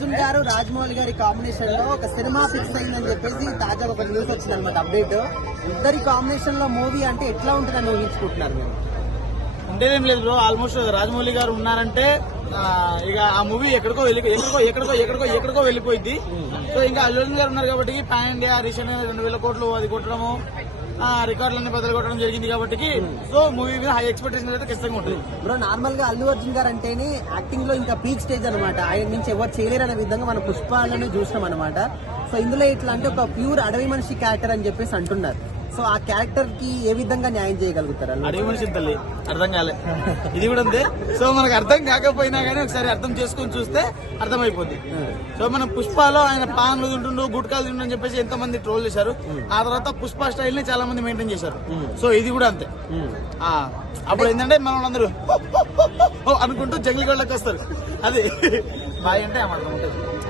అర్జున్ గారు రాజమౌళి గారి కాంబినేషన్ లో ఒక సినిమా ఫిక్స్ అయిందని చెప్పేసి తాజాగా ఒక న్యూస్ వచ్చింది అనమాట, అప్డేట్. ఇద్దరి కాంబినేషన్ లో మూవీ అంటే ఎట్లా ఉంటుందని ఊహించుకుంటున్నారు మీరు? ఉండేదేం లేదు బ్రో. ఆల్మోస్ట్ రాజమౌళి గారు ఉన్నారంటే ఇక ఆ మూవీ ఎక్కడికో వెళ్ళిపోయింది. సో ఇంకా అర్జున్ గారు ఉన్నారు కాబట్టి పాన్ ఇండియా రీసెంట్ 2,000 కోట్లు అది కొట్టడము, రికార్డులన్నీ బదులు కొట్టడం జరిగింది కాబట్టి సో మూవీ మీద హై ఎక్స్పెక్టేషన్ అయితే ఖచ్చితంగా ఉంటుంది బ్రో. నార్మల్ గా అల్లు అర్జున్ గారు అంటేనే యాక్టింగ్ లో ఇంకా పీక్ స్టేజ్ అనమాట. ఆయన నుంచి ఎవరు చేయలేరు అనే విధంగా మన పుష్పాలను చూసినాం అనమాట. సో ఇందులో ఇట్లా అంటే ఒక ప్యూర్ అడవి మనిషి క్యారెక్టర్ అని చెప్పేసి అంటున్నారు. సో ఆ క్యారెక్టర్ కి ఏ విధంగా న్యాయం చేయగలుగుతారు? అడవి మనిషి తల్లి అర్థం కాలే, ఇది కూడా ఉంది. సో మనకు అర్థం కాకపోయినా కానీ ఒకసారి అర్థం చేసుకుని చూస్తే అర్థమైపోద్ది. సో మనం పుష్పలో ఆయన పాన్లు తింటుండు, గుట్కాలు తింటుండు అని చెప్పేసి ఎంతో మంది ట్రోల్ చేశారు. ఆ తర్వాత పుష్ప స్టైల్ ని చాలా మంది మెయింటైన్ చేశారు. సో ఇది కూడా అంతే. అప్పుడు ఏంటంటే మనం అందరూ అనుకుంటూ జంగిల్ గోళ్ళకి వస్తారు. అది బాయ్ అంటే ఆ మాట ఉంటుంది.